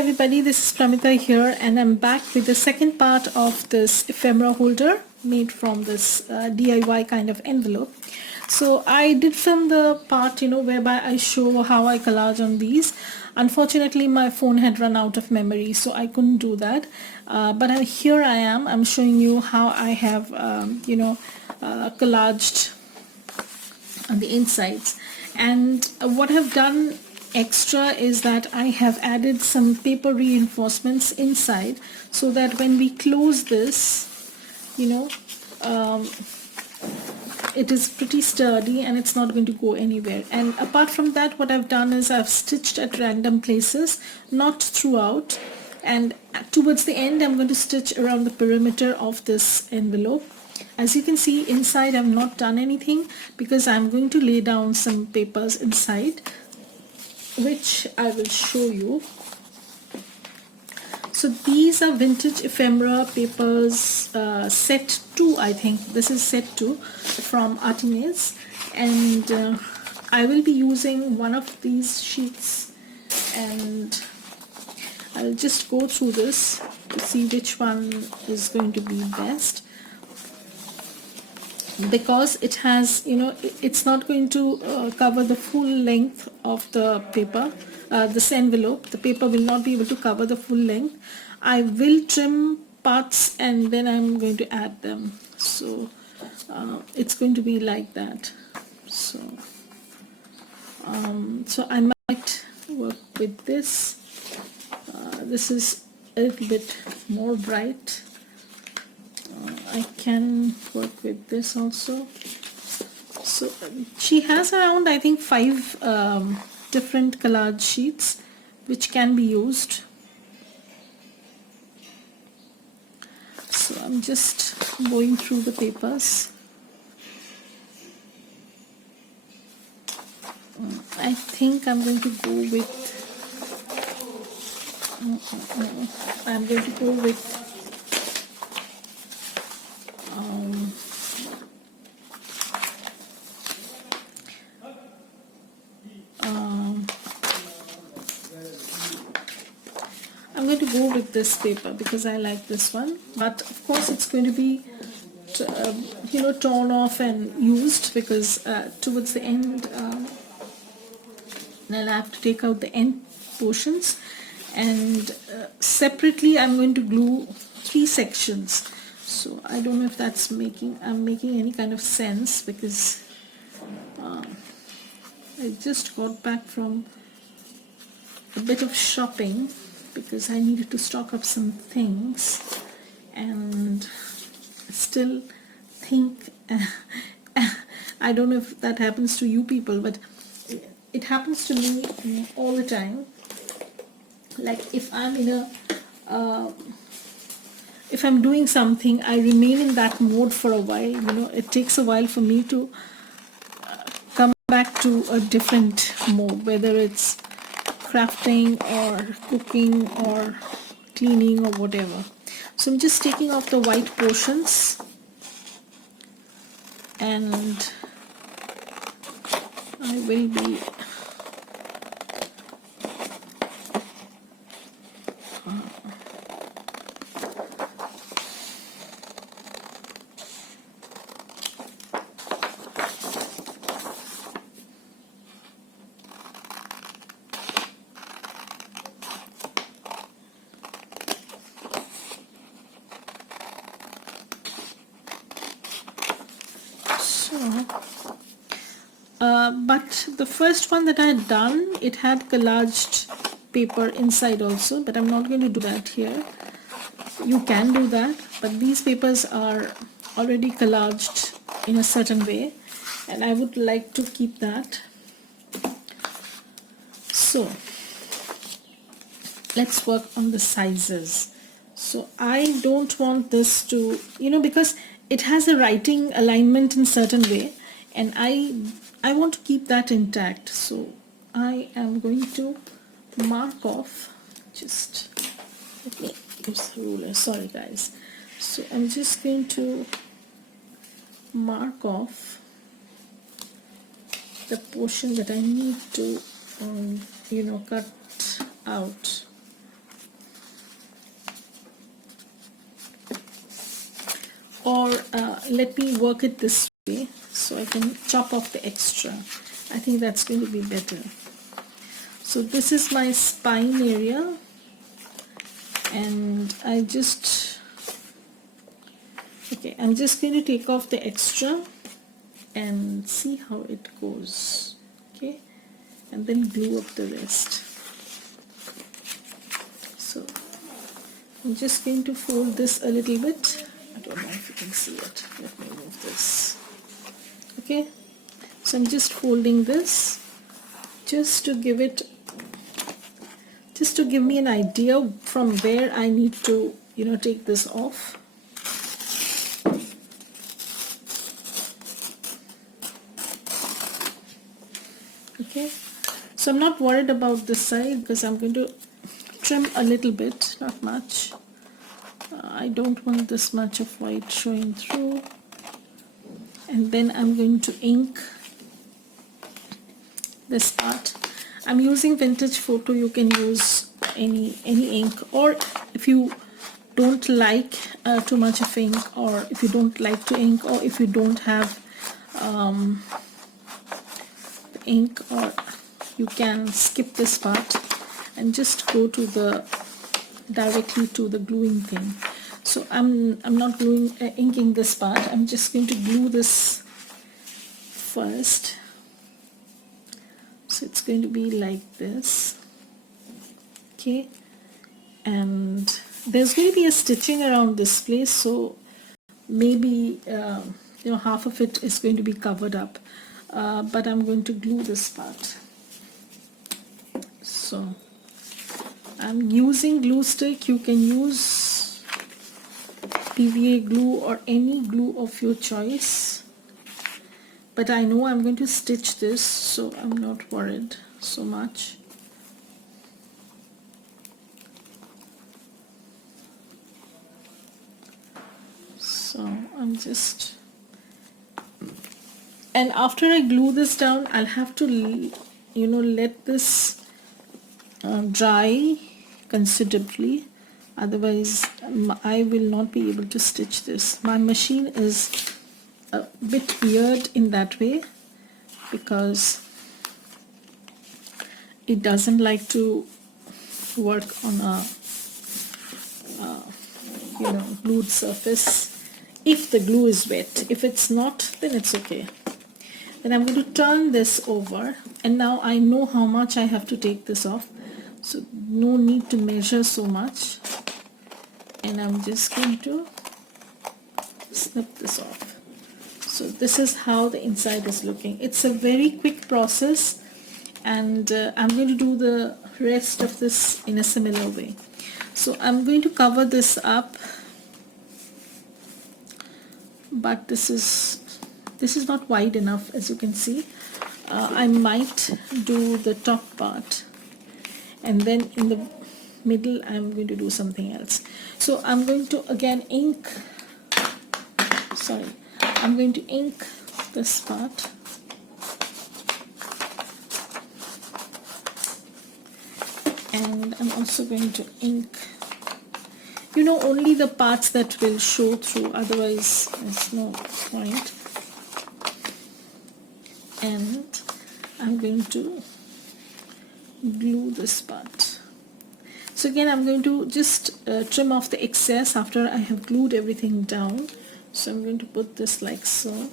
everybody, this is Pramita here, and I'm back with the second part of this ephemera holder made from this DIY kind of envelope. So I did film the part, whereby I show how I collage on these. Unfortunately, my phone had run out of memory, so I couldn't do that. But here I am. I'm showing you how I have, collaged on the insides. And what I've done extra is that I have added some paper reinforcements inside so that when we close this, it is pretty sturdy and it's not going to go anywhere. And apart from that, what I've done is I've stitched at random places, not throughout, and towards the end I'm going to stitch around the perimeter of this envelope. As you can see, inside I've not done anything because I'm going to lay down some papers inside, which I will show you. So these are vintage ephemera papers, set 2, I think. This is set 2 from Artemis, and I will be using one of these sheets, and I'll just go through this to see which one is going to be best, because it has, it's not going to cover the full length of the paper, this envelope. The paper will not be able to cover the full length. I will trim parts and then I'm going to add them. So it's going to be like that. So I might work with this. This is a little bit more bright. I can work with this also. So she has around, I think, 5 different collage sheets which can be used. So I'm just going through the papers. I think I'm going to go with this paper because I like this one, but of course it's going to be torn off and used because towards the end I'll have to take out the end portions, and separately I'm going to glue 3 sections. So I don't know if that's making any kind of sense, because I just got back from a bit of shopping because I needed to stock up some things, and still think I don't know if that happens to you people, but it happens to me all the time. Like if I'm if I'm doing something, I remain in that mode for a while. It takes a while for me to come back to a different mode, whether it's crafting or cooking or cleaning or whatever. So I'm just taking off the white portions, and I will be but the first one that I had done, it had collaged paper inside also, but I'm not going to do that here. You can do that, but these papers are already collaged in a certain way, and I would like to keep that. So let's work on the sizes. So I don't want this to, because it has a writing alignment in certain way, and I want to keep that intact. So I am going to mark off, just let me use the ruler, sorry guys. So I'm just going to mark off the portion that I need to cut out. or let me work it this way so I can chop off the extra. I think that's going to be better. So this is my spine area, and I'm just going to take off the extra and see how it goes. Okay, and then glue up the rest. So I'm just going to fold this a little bit. I don't know if you can see it. Let me move this. Okay, so I'm just folding this just to give me an idea from where I need to, take this off. Okay, so I'm not worried about this side because I'm going to trim a little bit, not much. I don't want this much of white showing through. And then I'm going to ink this part. I'm using vintage photo. You can use any ink, or if you don't like too much of ink, or if you don't like to ink, or if you don't have ink, or you can skip this part and just go to directly to the gluing thing. So I'm not inking this part. I'm just going to glue this first. So it's going to be like this. Okay, and there's going to be a stitching around this place, so maybe half of it is going to be covered up, but I'm going to glue this part. So I'm using glue stick. You can use PVA glue or any glue of your choice, but I know I'm going to stitch this, so I'm not worried so much. So I'm just, and after I glue this down, I'll have to let this dry considerably, otherwise I will not be able to stitch this. My machine is a bit weird in that way because it doesn't like to work on a glued surface if the glue is wet. If it's not, then it's okay. Then I'm going to turn this over, and now I know how much I have to take this off, so no need to measure so much, and I'm just going to snip this off. So this is how the inside is looking. It's a very quick process, and I'm going to do the rest of this in a similar way. So I'm going to cover this up, but this is not wide enough, as you can see. I might do the top part, and then in the middle I'm going to do something else. So I'm going to again ink this part, and I'm also going to ink only the parts that will show through, otherwise there's no point. And I'm going to glue this part. So again, I'm going to just trim off the excess after I have glued everything down. So I'm going to put this like so,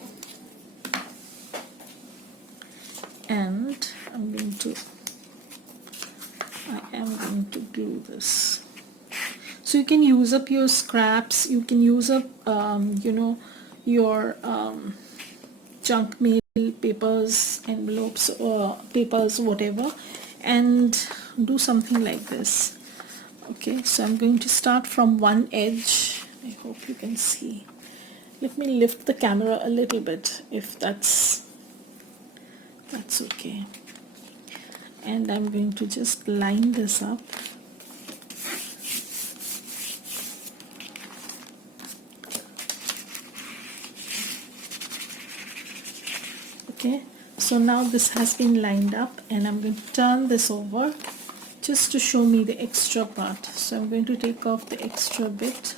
and I am going to glue this. So you can use up your scraps, you can use up your junk mail, papers, envelopes, or papers, whatever, and do something like this. Okay, so I'm going to start from one edge. I hope you can see. Let me lift the camera a little bit, if that's okay. And I'm going to just line this up. Okay, so now this has been lined up, and I'm going to turn this over just to show me the extra part. So I'm going to take off the extra bit,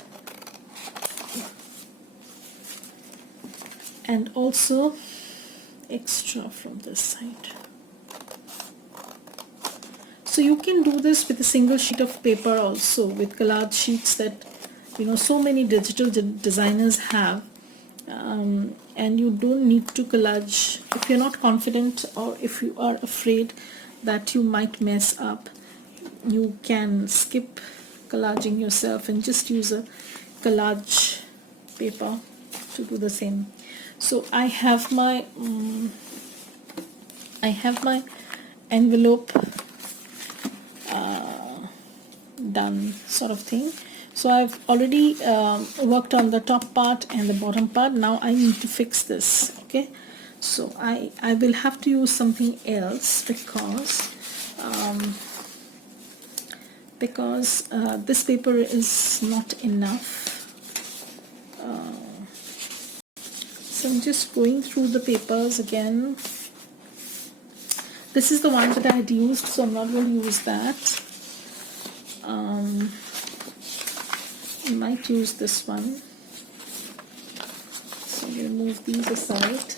and also extra from this side. So you can do this with a single sheet of paper also, with collage sheets that so many digital designers have, and you don't need to collage. If you're not confident or if you are afraid that you might mess up, you can skip collaging yourself and just use a collage paper to do the same. So I have my envelope done, sort of thing. So I've already worked on the top part and the bottom part. Now I need to fix this. Okay, so I will have to use something else because this paper is not enough. So I'm just going through the papers again. This is the one that I had used, so I'm not going to use that. I might use this one. So I'm going to move these aside.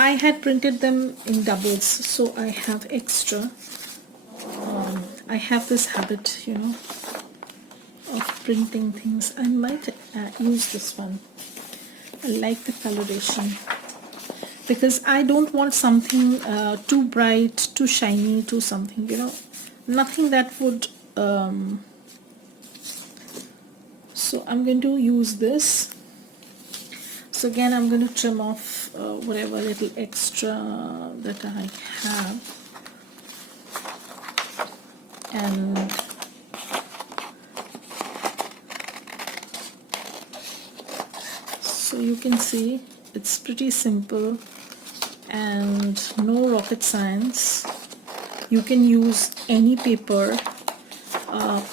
I had printed them in doubles, so I have extra. I have this habit, of printing things. I might use this one. I like the coloration, because I don't want something too bright, too shiny, too something, nothing that would so I'm going to use this. So again, I'm going to trim off whatever little extra that I have, and so you can see it's pretty simple and no rocket science. You can use any paper.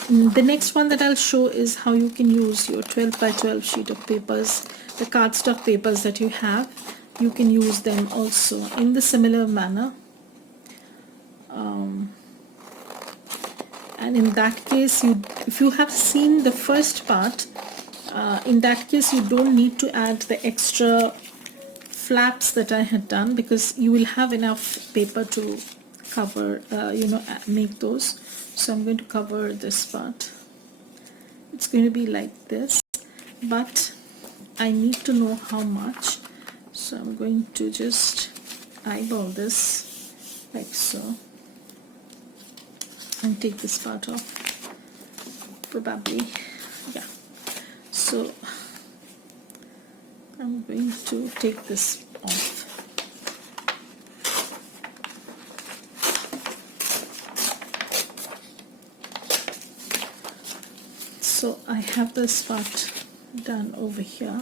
The next one that I'll show is how you can use your 12 by 12 sheet of papers, the cardstock papers that you have. You can use them also in the similar manner. And in that case, if you have seen the first part, in that case you don't need to add the extra flaps that I had done, because you will have enough paper to cover, make those. So I'm going to cover this part. It's going to be like this, but I need to know how much. So I'm going to just eyeball this like so and take this part off, probably. Yeah, so I'm going to take this off. So I have this part done over here,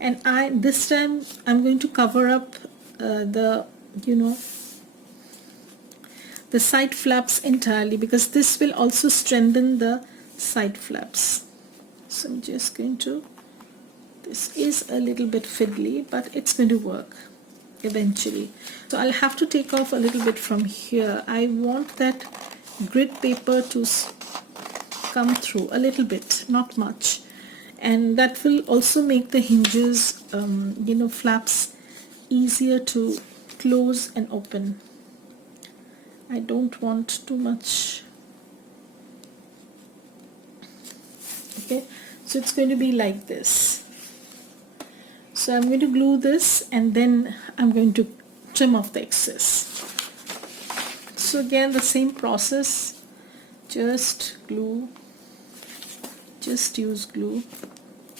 and this time I'm going to cover up the side flaps entirely, because this will also strengthen the side flaps. So I'm just going to, this is a little bit fiddly, but it's going to work eventually. So I'll have to take off a little bit from here. I want that grid paper to come through a little bit, not much, and that will also make the hinges, flaps, easier to close and open. I don't want too much. Okay, so it's going to be like this. So I'm going to glue this, and then I'm going to trim off the excess. So again, the same process, just glue, just use glue,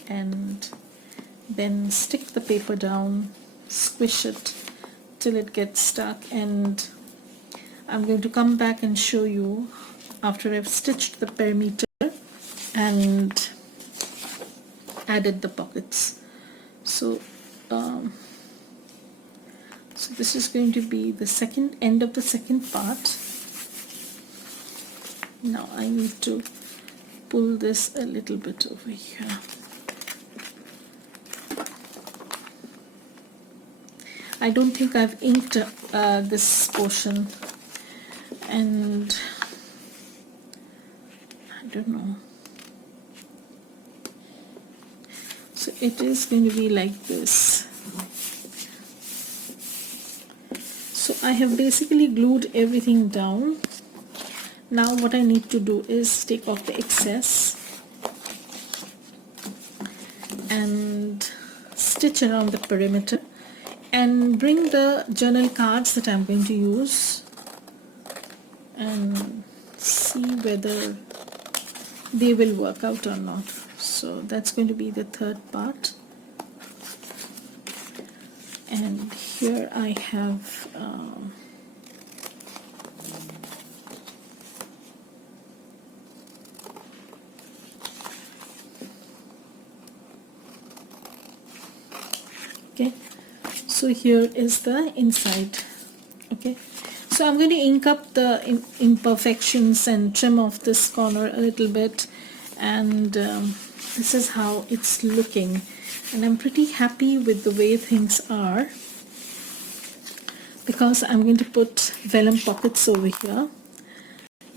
and then stick the paper down, squish it till it gets stuck, and I'm going to come back and show you after I've stitched the perimeter and added the pockets. So so this is going to be the second end of the second part. Now I need to pull this a little bit over here. I don't think I've inked this portion, and I don't know. So it is going to be like this. I have basically glued everything down. Now what I need to do is take off the excess and stitch around the perimeter and bring the journal cards that I'm going to use and see whether they will work out or not. So that's going to be the third part. And here I have okay, so here is the inside. Okay, so I'm going to ink up the imperfections and trim off this corner a little bit, and this is how it's looking, and I'm pretty happy with the way things are because I'm going to put vellum pockets over here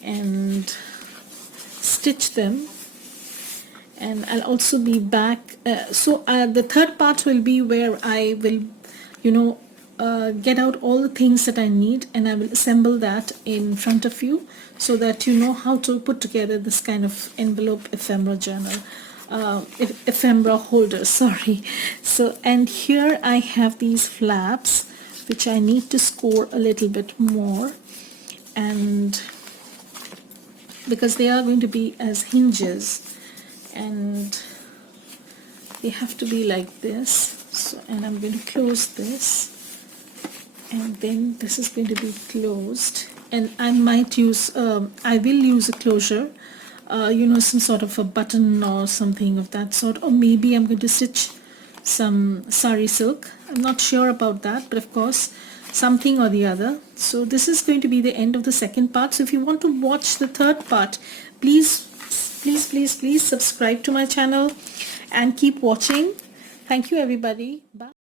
and stitch them, and I'll also be back. The third part will be where I will, get out all the things that I need, and I will assemble that in front of you so that you know how to put together this kind of envelope ephemera journal, ephemera holder, sorry. So, and here I have these flaps which I need to score a little bit more, and because they are going to be as hinges and they have to be like this. So, and I'm going to close this, and then this is going to be closed, and I might use I will use a closure, some sort of a button or something of that sort, or maybe I'm going to stitch some sari silk. I'm not sure about that, but of course something or the other. So this is going to be the end of the second part. So if you want to watch the third part, please subscribe to my channel and keep watching. Thank you everybody. Bye.